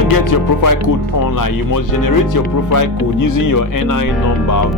want to get your profile code online, you must generate your profile code using your NI number.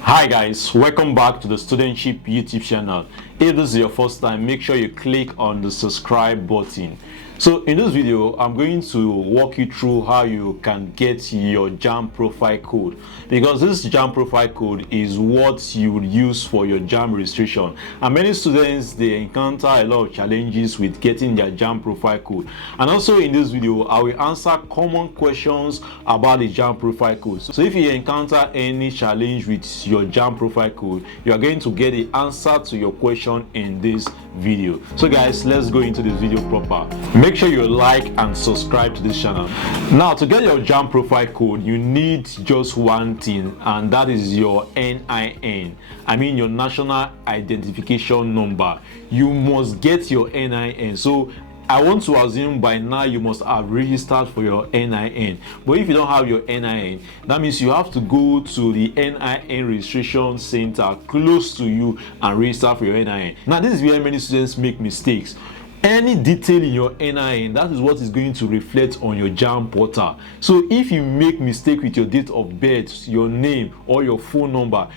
Hi guys, welcome back to the Studentship YouTube channel. If this is your first time, make sure you click on the subscribe button. So in this video, I'm going to walk you through how you can get your JAMB profile code, because this JAMB profile code is what you would use for your JAMB registration. And many students, they encounter a lot of challenges with getting their JAMB profile code. And also in this video, I will answer common questions about the JAMB profile code. So if you encounter any challenge with your JAMB profile code, you are going to get the answer to your question in this video. So guys, let's go into this video proper. Make sure you like and subscribe to this channel. Now, to get your JAMB profile code, you need just one thing, and that is your NIN. I mean your national identification number. You must get your NIN. So I want to assume by now you must have registered for your NIN. But if you don't have your NIN, that means you have to go to the NIN registration center close to you and register for your NIN. Now, this is where many students make mistakes. Any detail in your NIN, that is what is going to reflect on your JAMB portal. So if you make mistake with your date of birth, your name, or your phone number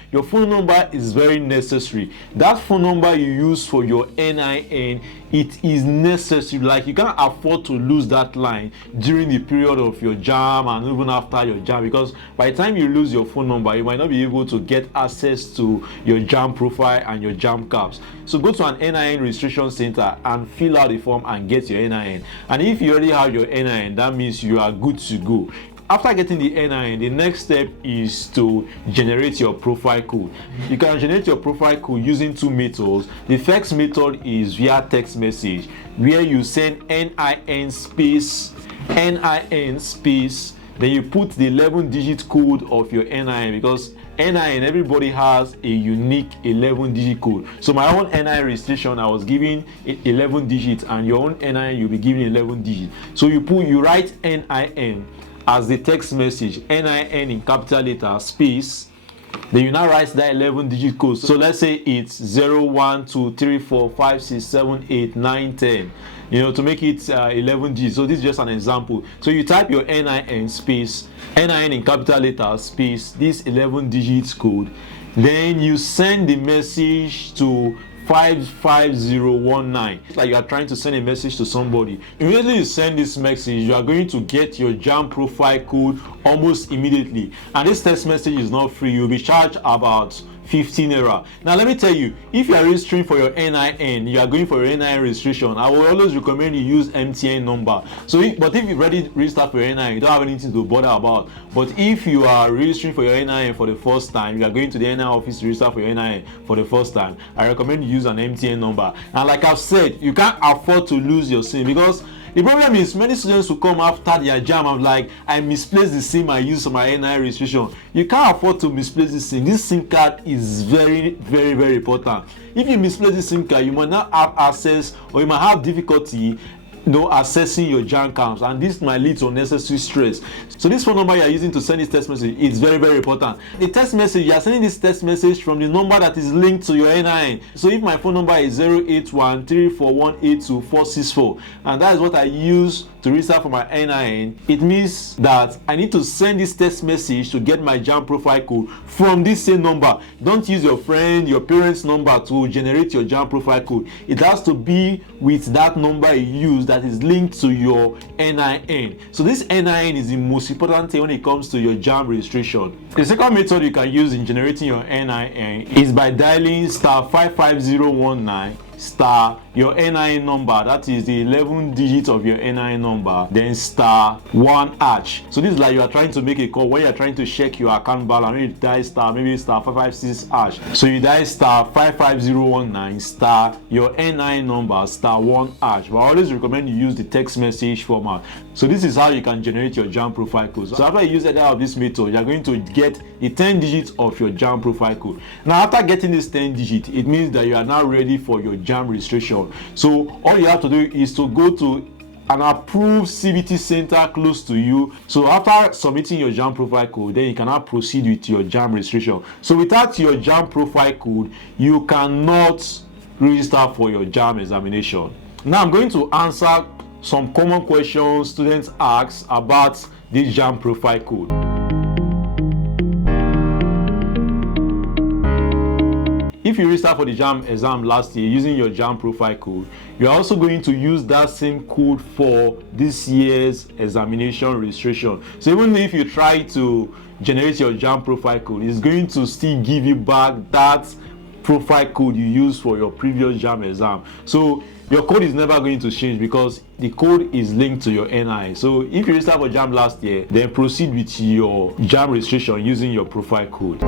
is very necessary. That phone number you use for your NIN, it is necessary. Like, you can't afford to lose that line during the period of your JAMB and even after your JAMB, because by the time you lose your phone number, you might not be able to get access to your JAMB profile and your JAMB caps. So go to an NIN registration center and fill out the form and get your NIN. And if you already have your NIN, that means you are good to go. After getting the NIN, the next step is to generate your profile code. You can generate your profile code using two methods. The first method is via text message, where you send NIN space, then you put the 11-digit code of your NIN, because NIN, everybody has a unique 11-digit code. So my own NIN registration, I was giving 11 digits, and your own NIN, you'll be giving 11 digits. So you write NIN as the text message, NIN in capital letter, space, then you now write that 11-digit code. So let's say it's 0, 1, 2, 3, 4, 5, 6, 7, 8, 9, 10. To make it 11 digits. So this is just an example. So you type your NIN space, NIN in capital letter, space, this 11 digits code. Then you send the message to 55019. Like you are trying to send a message to somebody. Immediately you send this message, you are going to get your JAMB profile code almost immediately. And this text message is not free. You'll be charged about 15 naira. Now let me tell you, if you are registering for your NIN, you are going for your NIN registration, I will always recommend you use MTN number. But if you've already registered for your NIN, you don't have anything to bother about. But if you are registering for your NIN for the first time, you are going to the NIN office to register for your NIN for the first time, I recommend you use an MTN number. And like I've said, you can't afford to lose your SIM, because the problem is many students will come after their JAMB and like, I misplaced the SIM I used for my NIN registration. You can't afford to misplace the SIM. This SIM card is very, very, very important. If you misplace the SIM card, you might not have access, or you might have difficulty accessing your JAMB camps, and this might lead to unnecessary stress. So this phone number you are using to send this text message is very, very important. The text message, you are sending this text message from the number that is linked to your NIN. So if my phone number is 08134182464, and that is what I use to register for my NIN, it means that I need to send this text message to get my JAMB profile code from this same number. Don't use your friend, your parents' number to generate your JAMB profile code. It has to be with that number you use that is linked to your NIN. So this NIN is the most important thing when it comes to your JAMB registration. The second method you can use in generating your NIN is by dialing star 55019 star your NIN number, that is the 11 digits of your NIN number, then star 1#. So this is like you are trying to make a call when you are trying to check your account balance. Maybe you dial star 556#. So you dial star 55019 star your NIN number star 1#. But I always recommend you use the text message format. So this is how you can generate your JAMB profile code. So after you use either of this method, you are going to get the 10 digits of your JAMB profile code. Now after getting this 10 digits, it means that you are now ready for your JAMB registration. So all you have to do is to go to an approved CBT center close to you. So after submitting your JAMB profile code, then you cannot proceed with your JAMB registration. So without your JAMB profile code, you cannot register for your JAMB examination. Now I'm going to answer some common questions students ask about this JAMB profile code. If you register for the JAMB exam last year using your JAMB profile code, you are also going to use that same code for this year's examination registration. So even if you try to generate your JAMB profile code, it's going to still give you back that profile code you used for your previous JAMB exam. So your code is never going to change because the code is linked to your NI. So if you registered for JAMB last year, then proceed with your JAMB registration using your profile code.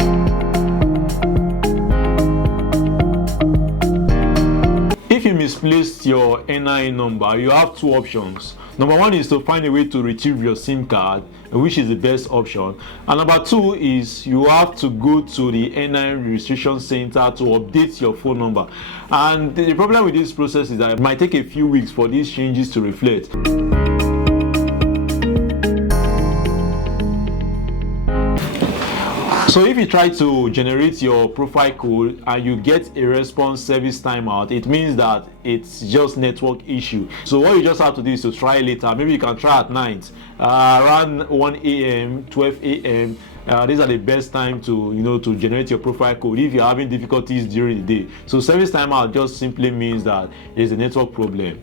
If you misplaced your NI number, you have two options. Number one is to find a way to retrieve your SIM card, which is the best option. And number two is you have to go to the NI registration center to update your phone number. And the problem with this process is that it might take a few weeks for these changes to reflect. So if you try to generate your profile code and you get a response service timeout, it means that it's just network issue. So what you just have to do is to try later. Maybe you can try at night, around 1 a.m., 12 a.m. These are the best time to to generate your profile code if you're having difficulties during the day. So service timeout just simply means that there's a network problem.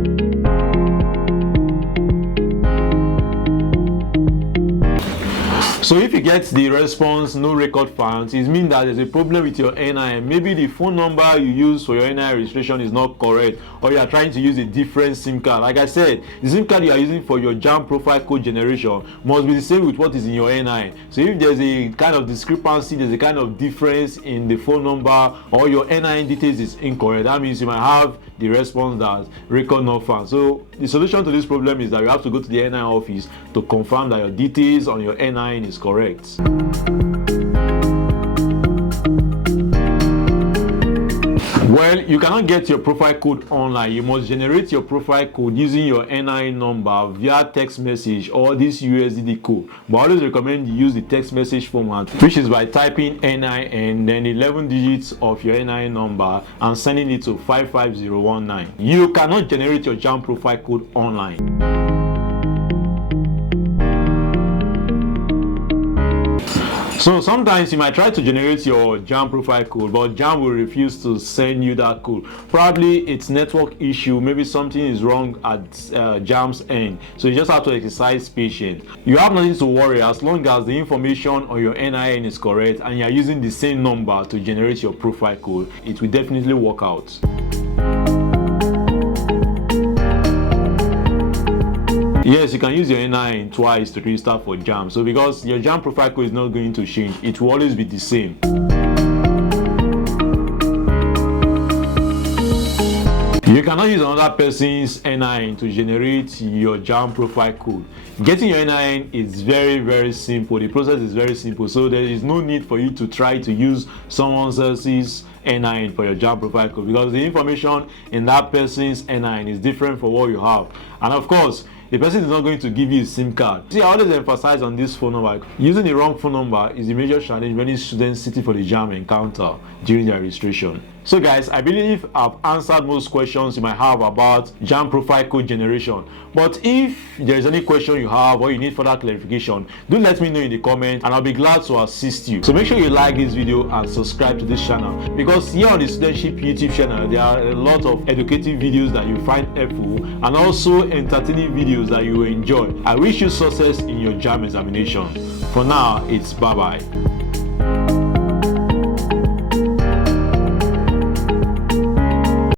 So if you get the response no record found, it means that there's a problem with your NI. Maybe the phone number you use for your NI registration is not correct, or you are trying to use a different SIM card. Like I said, the SIM card you are using for your JAMB profile code generation must be the same with what is in your NI. So if there's a kind of discrepancy, there's a kind of difference in the phone number, or your NI details is incorrect, that means you might have the response that record not found. So the solution to this problem is that you have to go to the NI office to confirm that your details on your NI is correct. Well, you cannot get your profile code online. You must generate your profile code using your NI number via text message or this USSD code. But I always recommend you use the text message format, which is by typing NI and then 11 digits of your NI number and sending it to 55019. You cannot generate your JAMB profile code online. So sometimes you might try to generate your JAMB profile code, but JAMB will refuse to send you that code. Probably it's network issue, maybe something is wrong at JAMB's end. So you just have to exercise patience. You have nothing to worry as long as the information on your NIN is correct and you are using the same number to generate your profile code. It will definitely work out. Yes, you can use your NIN twice to register for JAMB. So because your JAMB profile code is not going to change, it will always be the same. You cannot use another person's NIN to generate your JAMB profile code. Getting your NIN is very simple. The process is very simple. So there is no need for you to try to use someone else's NIN for your JAMB profile code because the information in that person's NIN is different from what you have. And of course, the person is not going to give you a SIM card. See, I always emphasize on this phone number. Using the wrong phone number is a major challenge many students sitting for the JAMB encounter during their registration. So guys, I believe I've answered most questions you might have about JAMB profile code generation. But if there is any question you have or you need further clarification, do let me know in the comments and I'll be glad to assist you. So make sure you like this video and subscribe to this channel because here on the Studentship YouTube channel, there are a lot of educative videos that you find helpful and also entertaining videos that you will enjoy. I wish you success in your JAMB examination. For now, it's bye-bye.